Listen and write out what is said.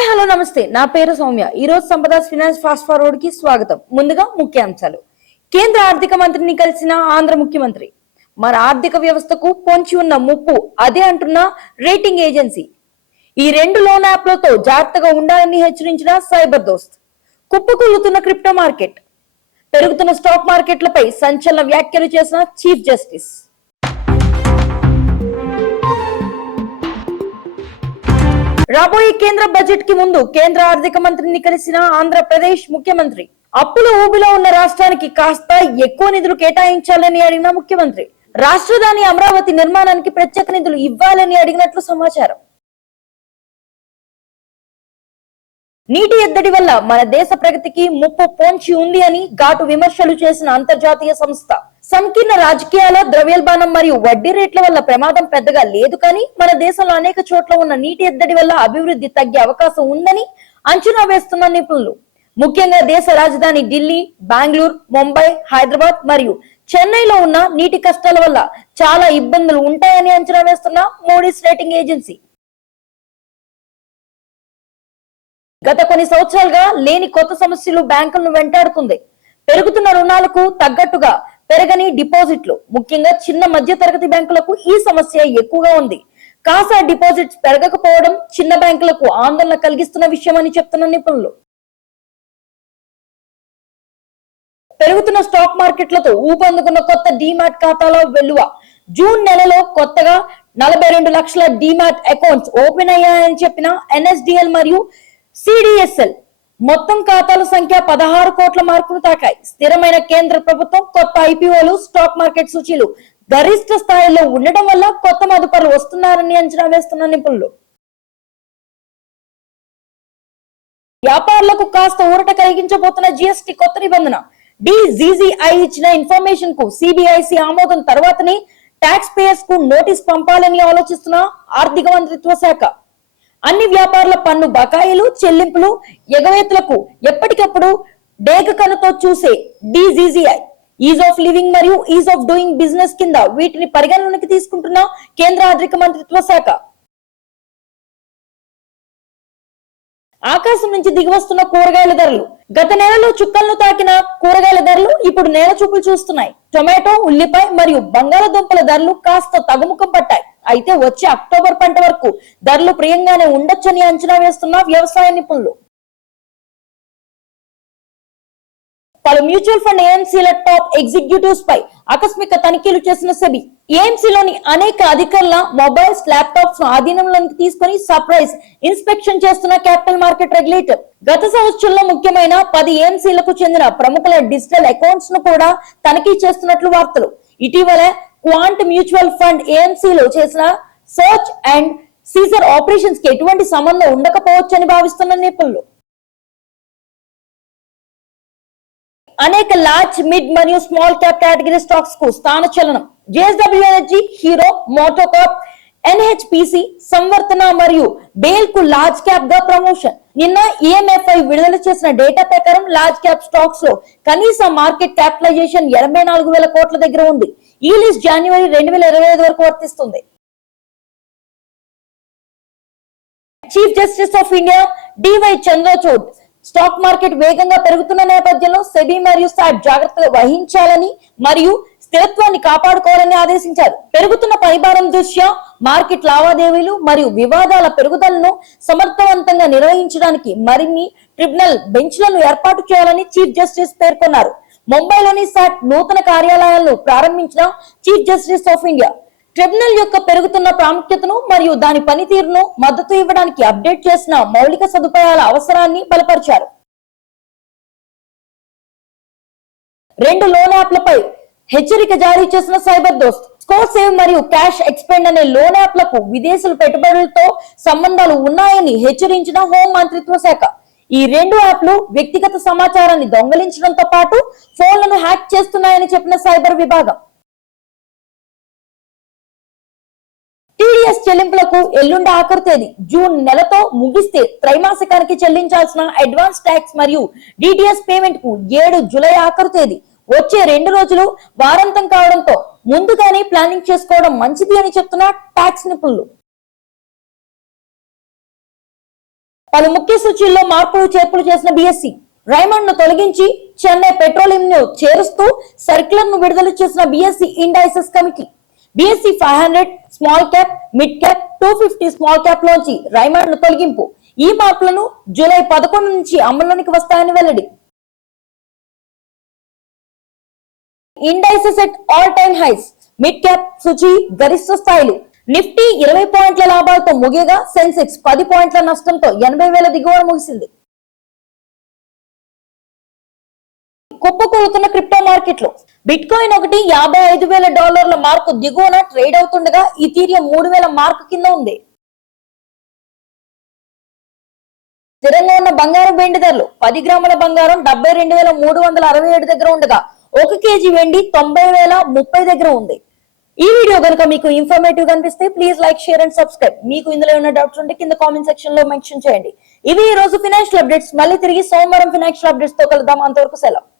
Hi hello నమస్తే. నా పేరు సౌమ్య. ఈ రోజు సంపద ఫినాన్స్ ఫాస్ట్ ఫార్వర్డ్కి స్వాగతం. ముందుగా ముఖ్యాంశాలు. కేంద్ర ఆర్థిక మంత్రిని కలిసిన ఆంధ్ర ముఖ్యమంత్రి. మన ఆర్థిక వ్యవస్థకు పొంచి ఉన్న ముప్పు అదే అంటున్న రేటింగ్ ఏజెన్సీ. ఈ రెండు లోన్ యాప్లతో జాగ్రత్తగా ఉండాలని హెచ్చరించిన సైబర్ దోస్త్. కుప్పకూలుతున్న క్రిప్టో మార్కెట్. పెరుగుతున్న స్టాక్ మార్కెట్లపై సంచలన వ్యాఖ్యలు చేసిన చీఫ్ జస్టిస్. రాబోయే కేంద్ర బడ్జెట్కి ముందు కేంద్ర ఆర్థిక మంత్రిని కలిసిన ఆంధ్రప్రదేశ్ ముఖ్యమంత్రి. అప్పుల ఊబిలో ఉన్న రాష్ట్రానికి కాస్త ఎక్కువ నిధులు కేటాయించాలని అడిగిన ముఖ్యమంత్రి. రాష్ట్రధాని అమరావతి నిర్మాణానికి ప్రత్యేక నిధులు ఇవ్వాలని అడిగినట్లు సమాచారం. నీటి ఎద్దడి వల్ల మన దేశ ప్రగతికి ముప్పు పోంచి ఉంది అని ఘాటు విమర్శలు చేసిన అంతర్జాతీయ సంస్థ. సంకీర్ణ రాజకీయాల ద్రవ్యోల్బణం మరియు వడ్డీ రేట్ల వల్ల ప్రమాదం పెద్దగా లేదు కానీ మన దేశంలో అనేక చోట్ల ఉన్న నీటి ఎద్దడి వల్ల అభివృద్ధి తగ్గే అవకాశం ఉందని అంచనా వేస్తున్న నిపుణులు. ముఖ్యంగా దేశ రాజధాని ఢిల్లీ బెంగళూరు ముంబై హైదరాబాద్ మరియు చెన్నైలో ఉన్న నీటి కష్టాల వల్ల చాలా ఇబ్బందులు ఉంటాయని అంచనా వేస్తున్న మోడీస్ రేటింగ్ ఏజెన్సీ. గత కొన్ని సంవత్సరాలుగా లేని కొత్త సమస్యలు బ్యాంకులను వెంటాడుతుంది. పెరుగుతున్న రుణాలకు తగ్గట్టుగా పెరగని డిపాజిట్లు ముఖ్యంగా చిన్న మధ్య తరగతి బ్యాంకులకు ఈ సమస్య ఎక్కువగా ఉంది. కాసా డిపాజిట్స్ పెరగకపోవడం చిన్న బ్యాంకులకు ఆందోళన కలిగిస్తున్న విషయం అని చెప్తున్న నిపుణులు. పెరుగుతున్న స్టాక్ మార్కెట్లతో ఊపందుకున్న కొత్త డిమాట్ ఖాతాల వెలువ జూన్ నెలలో కొత్తగా నలభై రెండు లక్షల డిమాట్ అకౌంట్స్ ఓపెన్ అయ్యాయని చెప్పిన ఎన్ఎస్డిఎల్ మరియు సిడిఎస్ఎల్. మొత్తం ఖాతాల సంఖ్య పదహారు కోట్ల మార్కును తాకాయి. స్థిరమైన కేంద్ర ప్రభుత్వం కొత్త ఐపీఓలు స్టాక్ మార్కెట్ సూచీలు గరిష్ట స్థాయిలో ఉండడం వల్ల కొత్త మదుపరులు వస్తున్నారని అంచనా వేస్తున్న నిపుణులు. వ్యాపారులకు కాస్త ఊరట కలిగించబోతున్న జిఎస్టి కొత్త నిబంధన. డిజిజిఐ ఇచ్చిన ఇన్ఫర్మేషన్కు సిబిఐసి ఆమోదం తర్వాతనే ట్యాక్స్ పేయర్స్కు నోటీస్ పంపాలని ఆలోచిస్తున్న ఆర్థిక మంత్రిత్వ శాఖ. అన్ని వ్యాపారుల పన్ను బకాయిలు చెల్లింపులు ఎగవేతలకు ఎప్పటికప్పుడు డేగ కనుతో చూసే డిజిజిఐ ఈజ్ ఆఫ్ లివింగ్ మరియు ఈజ్ ఆఫ్ డూయింగ్ బిజినెస్ కింద వీటిని పరిగణలోకి తీసుకుంటున్న కేంద్ర ఆర్థిక మంత్రిత్వ శాఖ. ఆకాశం నుంచి దిగివస్తున్న కూరగాయల ధరలు. గత నెలలో చుక్కలను తాకిన కూరగాయల ధరలు ఇప్పుడు నేల చూపులు చూస్తున్నాయి. టొమాటో ఉల్లిపాయ మరియు బంగాళదుంపల ధరలు కాస్త తగుముఖం పట్టాయి. అయితే వచ్చే అక్టోబర్ పంట వరకు ధరలు ప్రియంగానే ఉండొచ్చని అంచనా వేస్తున్న వ్యవసాయ నిపుణులు. పలు మ్యూచువల్ ఫండ్ ఏఎంసీల టాప్ ఎగ్జిక్యూటివ్స్ పై ఆకస్మిక తనిఖీలు చేసిన సెబీ ఏఎంసీలోని అనేక అధికారుల మొబైల్స్ ల్యాప్టాప్స్ను ఆధీనంలోకి తీసుకుని సర్ప్రైజ్ ఇన్స్పెక్షన్ చేస్తున్న క్యాపిటల్ మార్కెట్ రెగ్యులేటర్. గత సంవత్సరంలో ముఖ్యమైన పది ఏఎంసీలకు చెందిన ప్రముఖుల డిజిటల్ అకౌంట్స్ను కూడా తనిఖీ చేస్తున్నట్లు వార్తలు. ఇటీవల క్వాంట్ మ్యూచువల్ ఫండ్ ఏఎంసీలో చేసిన సర్చ్ అండ్ సీజర్ ఆపరేషన్స్కి ఎటువంటి సంబంధం ఉండకపోవచ్చని భావిస్తున్న నిపుణులు అనేక లార్జ్ మిడ్ మరియు స్మాల్ క్యాప్ కేటగిరీ స్టాక్స్కు స్థాన చలనం. JSW energy hero MotoCorp NHPC Samvardhana మరియు బేల్కు లార్జ్ క్యాప్గా ప్రమోషన్ నిన్న ఈఎంఎఫ్ఐ విడుదల చేసిన డేటా ప్రకారం లార్జ్ క్యాప్ స్టాక్స్లో కనీస మార్కెట్ క్యాపిటలైజేషన్ ఎనభై నాలుగు వేల కోట్ల దగ్గర ఉంది. ఈ లిస్ట్ జనవరి రెండు వేల ఇరవై ఐదు వరకు వర్తిస్తుంది. Chief justice of India DY Chandrachud stock market వేగంగా పెరుగుతున్న నేపథ్యంలో సెబీ మరియు సాట్ జాగ్రత్తలు వహించాలని మరియు స్థిరత్వాన్ని కాపాడుకోవాలని ఆదేశించారు. పెరుగుతున్న పరిభారం దృష్ట్యా మార్కెట్ లావాదేవీలు మరియు వివాదాల పెరుగుదలను సమర్థవంతంగా నిర్వహించడానికి మరిన్ని ట్రిబ్యునల్ బెంచ్లను ఏర్పాటు చేయాలని చీఫ్ జస్టిస్ పేర్కొన్నారు. ముంబైలోని సాట్ నూతన కార్యాలయాలను ప్రారంభించిన chief justice of India tribunal యొక్క పెరుగుతున్న ప్రాముఖ్యతను మరియు దాని పనితీరును మద్దతు ఇవ్వడానికి అప్డేట్ చేసిన మౌలిక సదుపాయాల అవసరాన్ని బలపరిచారు. రెండు లోన్ యాప్లపై హెచ్చరిక జారీ చేసిన సైబర్ దోస్త్ స్కోర్ సేవ్ మరియు క్యాష్ ఎక్స్పెండ్ అనే లోన్ యాప్లకు విదేశీ పెట్టుబడులతో సంబంధాలు ఉన్నాయని హెచ్చరించిన హోం మంత్రిత్వ శాఖ. ఈ రెండు యాప్లు వ్యక్తిగత సమాచారాన్ని దొంగలించడంతో పాటు ఫోన్లను హ్యాక్ చేస్తున్నాయని చెప్పిన సైబర్ విభాగం. టీడీఎస్ చెల్లింపులకు ఎల్లుండి ఆఖరు తేదీ. జూన్ నెలతో ముగిస్తే త్రైమాసికానికి చెల్లించాల్సిన అడ్వాన్స్ ట్యాక్స్ మరియు డిటిఎస్ పేమెంట్కు ఏడు జూలై ఆఖరు తేదీ. వచ్చే రెండు రోజులు వారాంతం కావడంతో ముందుగానే ప్లానింగ్ చేసుకోవడం మంచిది అని చెప్తున్న ట్యాక్స్ నిపుణులు. పలు ముఖ్య సూచీల్లో మార్పులు చేర్పులు చేసిన బీఎస్సీ. రైమండ్ను తొలగించి చెన్నై పెట్రోలియం ను చేరుస్తూ సర్క్యులర్ను విడుదల చేసిన BSE indices committee. BSE five hundred small cap mid cap two fifty small cap లోంచి రైమండ్ తొలగింపు. ఈ మార్పులను జూలై పదకొండు నుంచి అమల్లోనికి వస్తాయని వెల్లడి. Indices at all time highs. Mid cap Suchi గరిష్ట స్థాయిలు. నిఫ్టీ ఇరవై పాయింట్ల లాభాలతో ముగియగా సెన్సెక్స్ పది పాయింట్ల నష్టంతో ఎనభై వేల దిగువన ముగిసింది. కుప్పకూలుతున్న క్రిప్టో మార్కెట్లు. బిట్ కాయిన్ ఒకటి యాభై ఐదు వేల డాలర్ల మార్కు దిగువన ట్రేడ్ అవుతుండగా ఇథీరియం మూడు వేల మార్కు కింద ఉంది. స్థిరంగా ఉన్న బంగారం వెండి ధరలు పది గ్రాముల బంగారం డెబ్బై రెండు వేల మూడు వందల అరవై ఏడు దగ్గర ఉండగా ఒక కేజీ వెండి తొంభై వేల ముప్పై దగ్గర ఉంది. ఈ వీడియో కనుక మీకు ఇన్ఫర్మేటివ్ కనిపిస్తే please like share and subscribe మీకు ఇందులో ఉన్న డౌట్స్ ఉంటే కింద కామెంట్ సెక్షన్లో మెన్షన్ చేయండి. ఇవి ఈ రోజు ఫినాన్షియల్ అప్డేట్స్ మళ్ళీ తిరిగి సోమవారం ఫినాన్షియల్ అప్డేట్స్తో కలుద్దాం. అంతవరకు సెలవు.